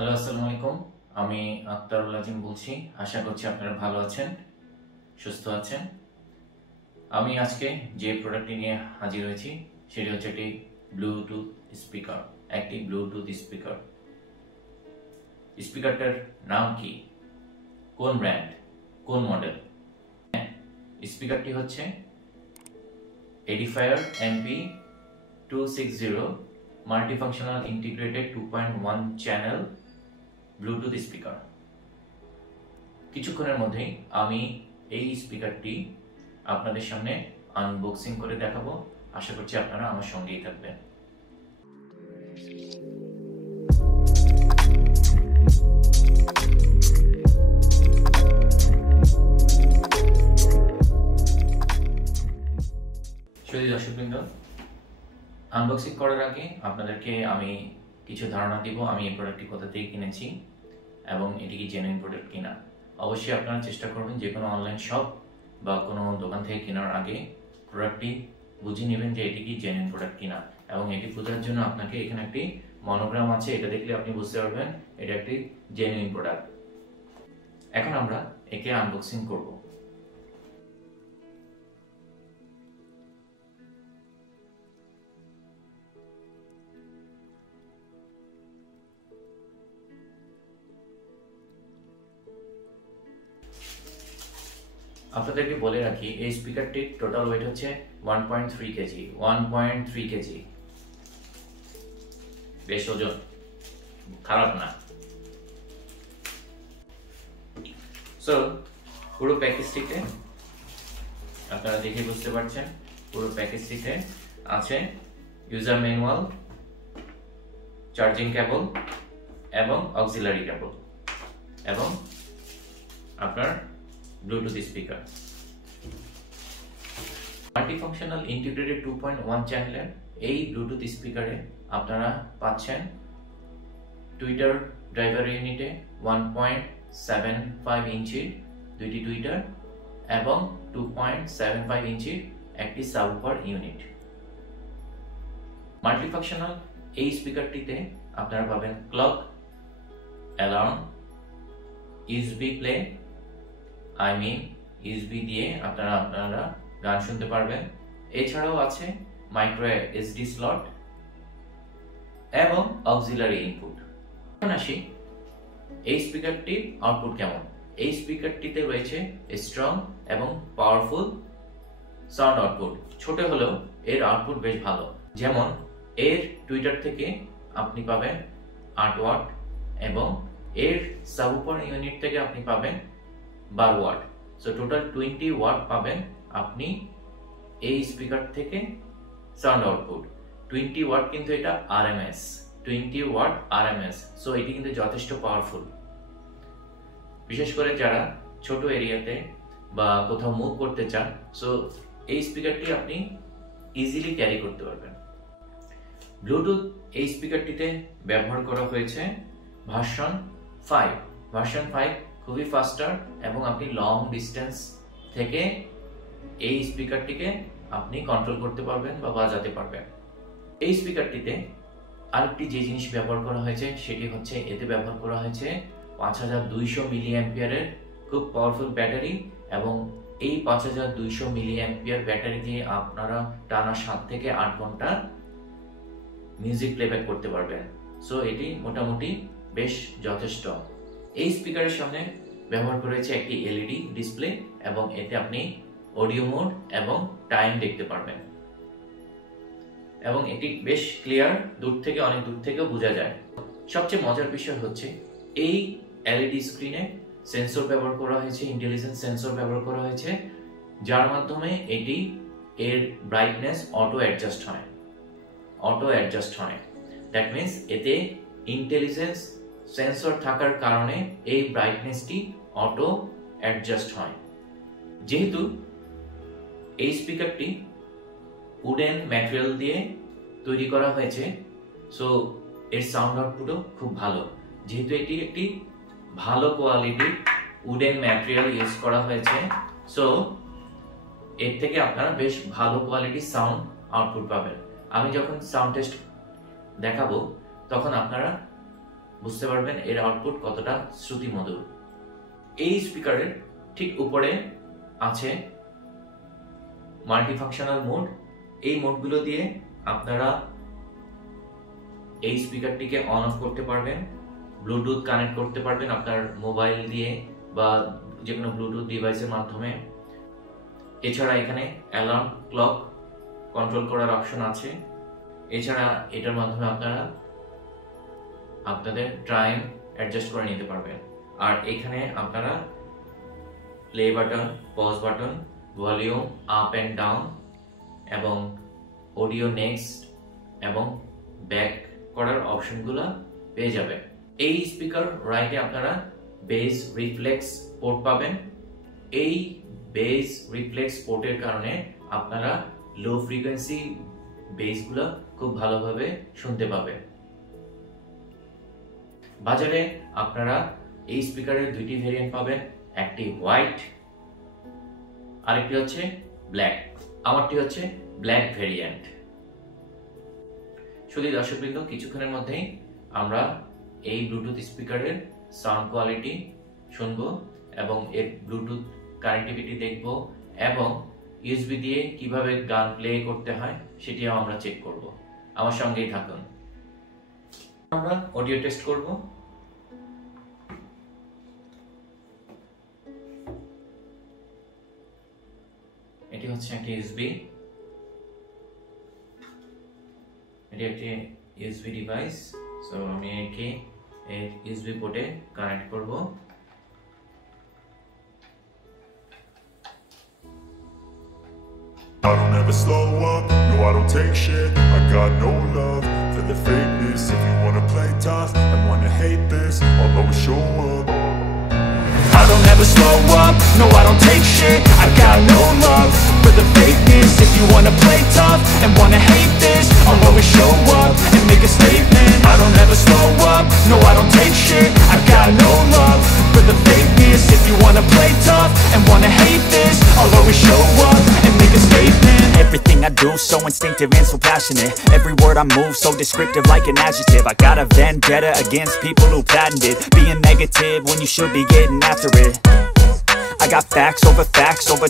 Hello, আসসালামু আলাইকুম। আমি আক্তারুল আজিম বলছি। আশা করছি আপনারা ভালো আছেন, সুস্থ আছেন। আমি আজকে যে প্রোডাক্টটি নিয়ে হাজির হয়েছি সেটি হচ্ছে একটি ব্লুটুথ স্পিকার। স্পিকারটার নাম কি, কোন ব্র্যান্ড, কোন মডেল? স্পিকারটি হচ্ছে Edifier MP260 multifunctional integrated 2.1 channel Bluetooth speaker. কিছুক্ষণের মধ্যেই আমি এই স্পিকারটি আপনাদের সামনে আনবক্সিং করে দেখাবো। আশা করছি আপনারা আমার সঙ্গেই থাকবেন। দর্শকবৃন্দ, আনবক্সিং করার আগে আপনাদেরকে আমি কিছু ধারণা দিব আমি এই প্রোডাক্টটি কোথা থেকে কিনেছি এবং এটি কি জেনুইন প্রোডাক্ট কিনা। অবশ্যই আপনারা চেষ্টা করবেন যে কোনো অনলাইন শপ বা কোনো দোকান থেকে কেনার আগে প্রোডাক্টটি বুঝে নেবেন যে এটি কি জেনুইন প্রোডাক্ট কিনা, এবং এটি বোঝার জন্য আপনাকে এখানে একটি মনোগ্রাম আছে, এটা দেখলে আপনি বুঝতে পারবেন এটা একটি জেনুইন প্রোডাক্ট। এখন আমরা একে আনবক্সিং করব। আপনাদেরকে বলে রাখি এই স্পিকারটির টোটাল ওয়েট হচ্ছে 1.3 কেজি। 1.3 কেজি বেশ ওজন, খারাপ না। সো পুরো প্যাকেজটিতে আপনারা দেখে বুঝতে পারছেন, পুরো প্যাকেজটিতে আছে ইউজার ম্যানুয়াল, চার্জিং কেবল এবং অক্সিলারি কেবল এবং আপনার ব্লুটুথ স্পিকার। মাল্টিফাংশনাল ইন্টিগ্রেটেড 2.1 চ্যানেলের এই ব্লুটুথ স্পিকারে আপনারা পাচ্ছেন টুইটার ড্রাইভার ইউনিটে 1.75 ইঞ্চির দুইটি টুইটার এবং 2.75 ইঞ্চির একটি সাবউফার ইউনিট। মাল্টিফাংশনাল এই স্পিকারটিতে আপনারা পাবেন clock, alarm, USB play, USB দিয়ে আপনারা গান শুনতে পারবেন। এছাড়াও আছে মাইক্রো এসডি স্লট এবং অক্সিলারি ইনপুট। এখন আসি এই স্পিকারটির আউটপুট কেমন। এই স্পিকারটিতে রয়েছে স্ট্রং এবং পাওয়ারফুল সাউন্ড আউটপুট। ছোট হলেও এর আউটপুট বেশ ভালো। যেমন এর টুইটার থেকে আপনি পাবেন 8 ওয়াট এবং এর সাবউফার ইউনিট থেকে আপনি পাবেন 12 ওয়াট। সো টোটাল 20 ওয়াট পাবেন আপনি এই স্পিকার থেকে সাউন্ড আউটপুট। 20 ওয়াট কিন্তু এটা আরএমএস, 20 ওয়াট আরএমএস। সো এটি কিন্তু যথেষ্ট পাওয়ারফুল, বিশেষ করে যারা ছোট এরিয়াতে বা কোথাও মুভ করতে চান। সো এই স্পিকারটি আপনি ইজিলি ক্যারি করতে পারবেন। ব্লুটুথ এই স্পিকারটিতে ব্যবহার করা হয়েছে ভার্সন 5 খুবই ফাস্টার, এবং আপনি লং ডিস্টেন্স থেকে এই স্পিকারটিকে আপনি কন্ট্রোল করতে পারবেন বা বাজাতে পারবেন। এই স্পিকারটিতে আরেকটি যে জিনিস ব্যবহার করা হয়েছে সেটি হচ্ছে এতে ব্যবহার করা হয়েছে 5200 মিলি অ্যাম্পিয়ারের খুব পাওয়ারফুল ব্যাটারি, এবং এই 5200 মিলি অ্যাম্পিয়ার ব্যাটারি দিয়ে আপনারা টানা 7 থেকে 8 ঘন্টা মিউজিক প্লেব্যাক করতে পারবেন। সো এটি মোটামুটি বেশ যথেষ্ট। এই স্পিকারের সামনে ব্যবহার করেছে একটি এলইডি ডিসপ্লে, এবং এতে আপনি অডিও মোড এবং টাইম দেখতে পারবেন, এবং এটি বেশ ক্লিয়ার, অনেক দূর থেকেও বোঝা যায়। সবচেয়ে মজার বিষয় হচ্ছে এই এলইডি স্ক্রিনে সেন্সর ব্যবহার করা হয়েছে, ইন্টেলিজেন্স সেন্সর ব্যবহার করা হয়েছে, যার মাধ্যমে এটি এর ব্রাইটনেস অটো অ্যাডজাস্ট হয়। দ্যাট মিন্স এতে ইন্টেলিজেন্স সেন্সর থাকার কারণে এই ব্রাইটনেসটি অটো অ্যাডজাস্ট হয়। যেহেতু এই স্পিকারটি উডেন ম্যাটেরিয়াল দিয়ে তৈরি করা হয়েছে, সো এর সাউন্ড আউটপুটও খুব ভালো। যেহেতু এটি একটি ভালো কোয়ালিটির উডেন ম্যাটেরিয়াল ইউজ করা হয়েছে, সো এর থেকে আপনারা বেশ ভালো কোয়ালিটির সাউন্ড আউটপুট পাবেন। আমি যখন সাউন্ড টেস্ট দেখাবো তখন আপনারা বুঝতে পারবেন এর আউটপুট কতটা শ্রুতিমধুর। এই স্পিকারের ঠিক উপরে আছে মাল্টিফাংশনাল মোড। এই মোডগুলো দিয়ে আপনারা এই স্পিকারটিকে অন অফ করতে পারবেন, ব্লুটুথ কানেক্ট করতে পারবেন আপনার মোবাইল দিয়ে বা যে কোনো ব্লুটুথ ডিভাইসের মাধ্যমে। এছাড়া এখানে অ্যালার্ম, ক্লক কন্ট্রোল করার অপশন আছে। এছাড়া এটার মাধ্যমে আপনারা আপনাদের টাইম অ্যাডজাস্ট করে নিতে পারবেন। আর এখানে আপনারা play button, pause button, volume up and down এবং অডিও নেক্সট এবং ব্যাক করার অপশনগুলো পেয়ে যাবেন। এই স্পিকার রাইটে আপনারা বেস রিফ্লেক্স পোর্ট পাবেন। এই বেস রিফ্লেক্স পোর্টের কারণে আপনারা লো ফ্রিকোয়েন্সি বেসগুলো খুব ভালোভাবে শুনতে পাবেন। বাজারে আপনারা এই স্পিকারের দুইটি ভেরিয়েন্ট পাবেন, একটি হোয়াইট, আরেকটি হচ্ছে ব্ল্যাক। আমারটি হচ্ছে ব্ল্যাক ভেরিয়েন্ট। শুধু দর্শকবৃন্দ, কিছুক্ষণের মধ্যেই আমরা এই ব্লুটুথ স্পিকারের সাউন্ড কোয়ালিটি শুনবো এবং এর ব্লুটুথ কানেক্টিভিটি দেখব এবং ইউএসবি দিয়ে কিভাবে গান প্লে করতে হয় সেটিও আমরা চেক করব। আমার সঙ্গেই থাকুন। আমরা অডিও টেস্ট করব। এটি হচ্ছে একটি ইউএসবি, এটি একটি ইউএসবি ডিভাইস। সো আমি একে এর ইউএসবি পোর্টে কানেক্ট করব। I don't ever slow up, no I don't take shit. I got no love for the fakeness. If you wanna play tough and wanna hate this, I'll always show up. I don't ever slow up, no I don't take shit. I got no love for the fakeness. If you wanna play tough and wanna hate this, I'll always show up and make a statement. I don't ever slow up, no I don't take shit. I got no love for the fakeness. If you wanna play tough and wanna hate this, I'll always show up and make a statement. Everything I do so instinctive and so passionate. Every word I move so descriptive like an adjective. I got a vendetta against people who patented being negative when you should be getting after it. I got facts over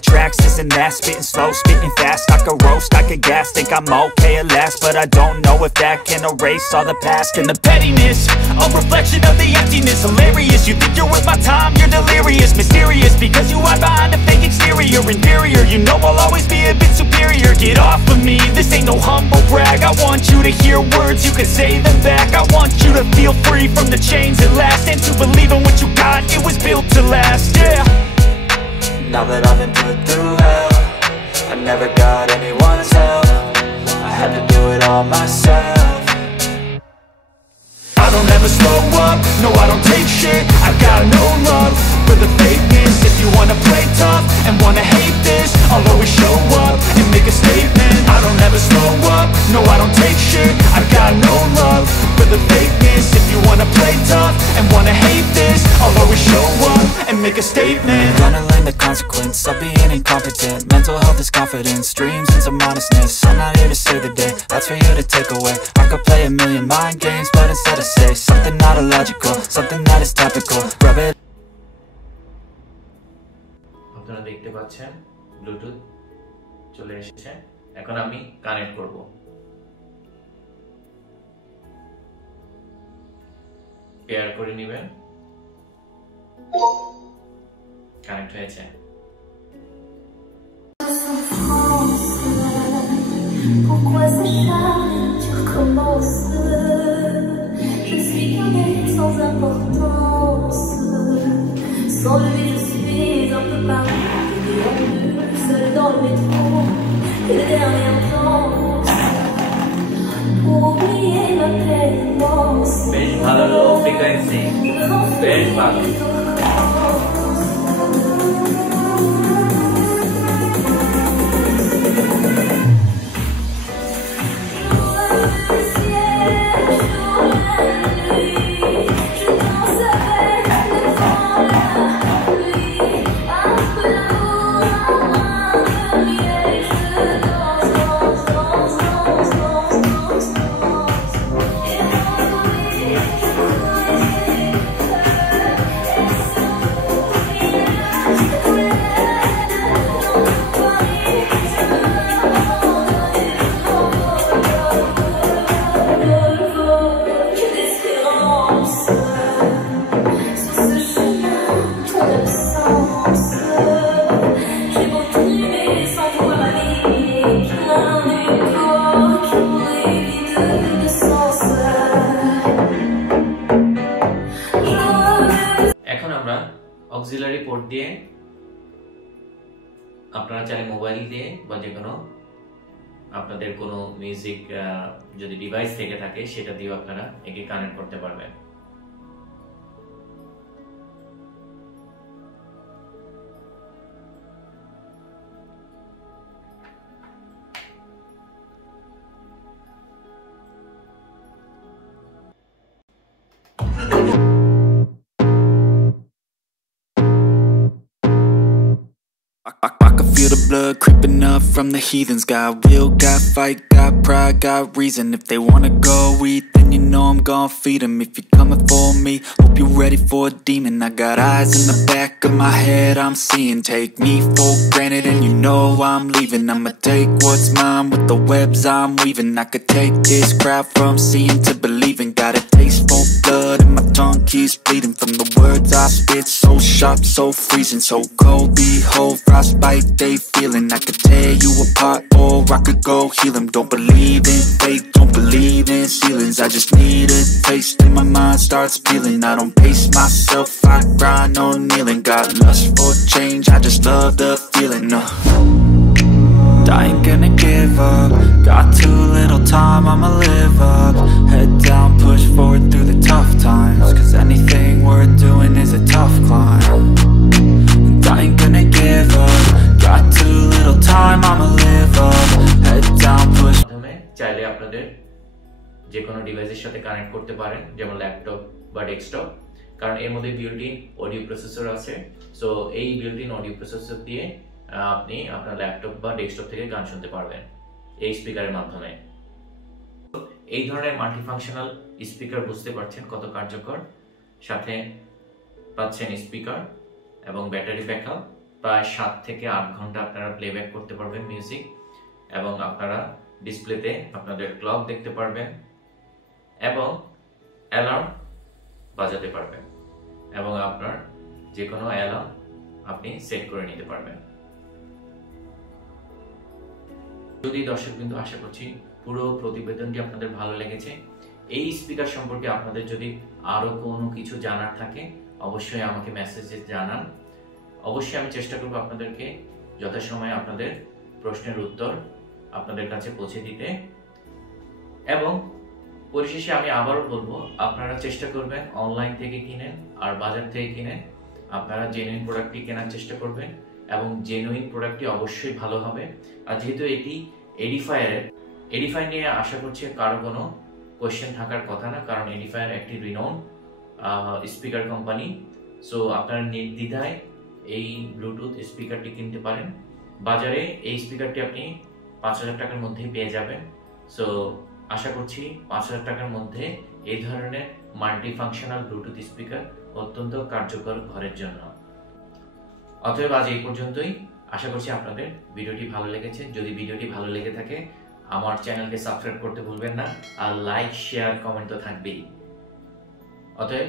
tracks, this and that. Spitting slow, spitting fast. I could roast, I could gas. Think I'm okay at last, but I don't know if that can erase all the past. And the pettiness, a reflection of the emptiness. Hilarious, you think you're worth my time, you're delirious. Mysterious, because you hide behind a fake exterior. Inferior, you know I'll always be a bit superior. Get off of me, this ain't no humble brag. I want you to hear words, you can say them back. I want you to feel free from the chains at last, and to believe in what you got, it was built to last, yeah. Now that I've been put through hell, I never got anyone's help. I had to do it all myself. I don't ever slow up, no I don't take shit. I got no love for the fakeness. If you wanna play tough and wanna hate this, I'll always show up and make a statement. I don't ever slow up, no I don't take shit. I got no love for the fakeness. If you wanna play tough and wanna hate this, I'll always show up and make a statement. Gonna learn the consequence of being incompetent. Mental health is confidence, dreams and some modestness. I'm not here to save the day, that's for you to take away. I could play a million mind games, but instead I say something not illogical, something that is topical. Rub it. আপনারা দেখতে পাচ্ছেন Bluetooth চলে এসেছে। এখন আমি connect করব। Pair করে নেবেন। কানেক্ট হয়েছে। Pourquoi s'acharne, tu recommences. Je suis qu'un être sans importance. Sans lui je suis un peu partout, déambule, seul dans le métro, et les dernières danses. Pour oublier ma peine immense. বেশ ভালো low frequency, বেশ ভালো। Auxiliary port দিয়ে আপনারা চাইলে mobile দিয়ে বা যে কোনো আপনাদের কোনো মিউজিক যদি ডিভাইস থেকে থাকে সেটা দিয়ে আপনারা একে কানেক্ট করতে পারবেন। I can feel the blood creeping up from the heathens. Got will, got fight, got pride, got reason. If they wanna go eat, then you know I'm gon' feed them. If you're coming for me, hope you're ready for a demon. I got eyes in the back of my head, I'm seeing. Take me for granted and you know I'm leaving. I'ma take what's mine with the webs I'm weaving. I could take this crowd from seeing to believing. Got a taste for blood and my tongue keeps bleeding. From the words I spit, so sharp, so freezing. So cold, behold, frostbite they feeling. I could tear you apart or I could go heal them. Don't believe in fate, don't believe in ceilings. I just need a taste and my mind starts peeling. I don't pace myself, I grind on kneeling. Got lust for change, I just love the feeling. I ain't gonna give up. Got too little time, I'ma live up. Head down, push forward through the tough times. Cause anything worth doing is a tough climb. And I ain't gonna give up. Got too little time, I'ma live up. Head down, push. চাইলে আপনাদের যে কোনো ডিভাইসের সাথে connect করতে পারেন, যেমন laptop বা ডেস্কটপ, কারণ এর মধ্যে বিল্ট ইন অডিও প্রসেসর আছে। সো এই বিল্ট ইন অডিও প্রসেসর দিয়ে আপনি আপনার ল্যাপটপ বা ডেস্কটপ থেকে গান শুনতে পারবেন এই স্পিকারের মাধ্যমে। এই ধরনের মাল্টিফাংশনাল স্পিকার বুঝতে পারছেন কত কার্যকর। সাথে পাচ্ছেন স্পিকার এবং ব্যাটারি ব্যাকআপ। প্রায় 7 থেকে 8 ঘন্টা আপনারা প্লেব্যাক করতে পারবেন মিউজিক, এবং আপনারা ডিসপ্লেতে আপনাদের ক্লক দেখতে পারবেন এবং অ্যালার্ম বাজাতে পারবেন, এবং আপনার যে কোনো অ্যালার্ম আপনি সেট করে নিতে পারবেন। যদি দর্শকবৃন্দ, আশা করছি পুরো প্রতিবেদনটি আপনাদের ভালো লেগেছে। এই স্পিকার সম্পর্কে আপনাদের যদি আরো কোনো কিছু জানার থাকে অবশ্যই আমাকে মেসেজে জানান। অবশ্যই আমি চেষ্টা করব আপনাদেরকে যথাসময়ে আপনাদের প্রশ্নের উত্তর আপনাদের কাছে পৌঁছে দিতে। এবং পরিশেষে আমি আবারও বলবো, আপনারা চেষ্টা করবেন অনলাইন থেকে কিনেন আর বাজার থেকে কিনেন। আপনারা জেনুইন প্রোডাক্টটি কেনার চেষ্টা করবেন এবং জেনুইন প্রোডাক্টটি অবশ্যই ভালো হবে। আর যেহেতু এটি এডিফায়ার নিয়ে আশা করছি কারো কোনো কোয়েশ্চেন থাকার কথা না, কারণ এডিফায়ার একটি রিনাউন্ড স্পিকার কোম্পানি। সো আপনারা নির্দ্বিধায় এই ব্লুটুথ স্পিকারটি কিনতে পারেন। বাজারে এই স্পিকারটি আপনি 5000 টাকার মধ্যেই পেয়ে যাবেন। সো আশা করছি 5000 টাকার মধ্যে এই ধরনের মাল্টিফাংশনাল ব্লুটুথ স্পিকার অত্যন্ত কার্যকর ঘরের জন্য। অতএব আজ এই পর্যন্তই। আশা করছি আপনাদের ভিডিওটি ভালো লেগেছে। যদি ভিডিওটি ভালো লেগে থাকে আমার চ্যানেলকে সাবস্ক্রাইব করতে ভুলবেন না, আর লাইক, শেয়ার, কমেন্ট তো থাকবেই। অতএব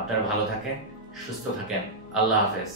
আপনারা ভালো থাকেন, সুস্থ থাকেন। আল্লাহ হাফেজ।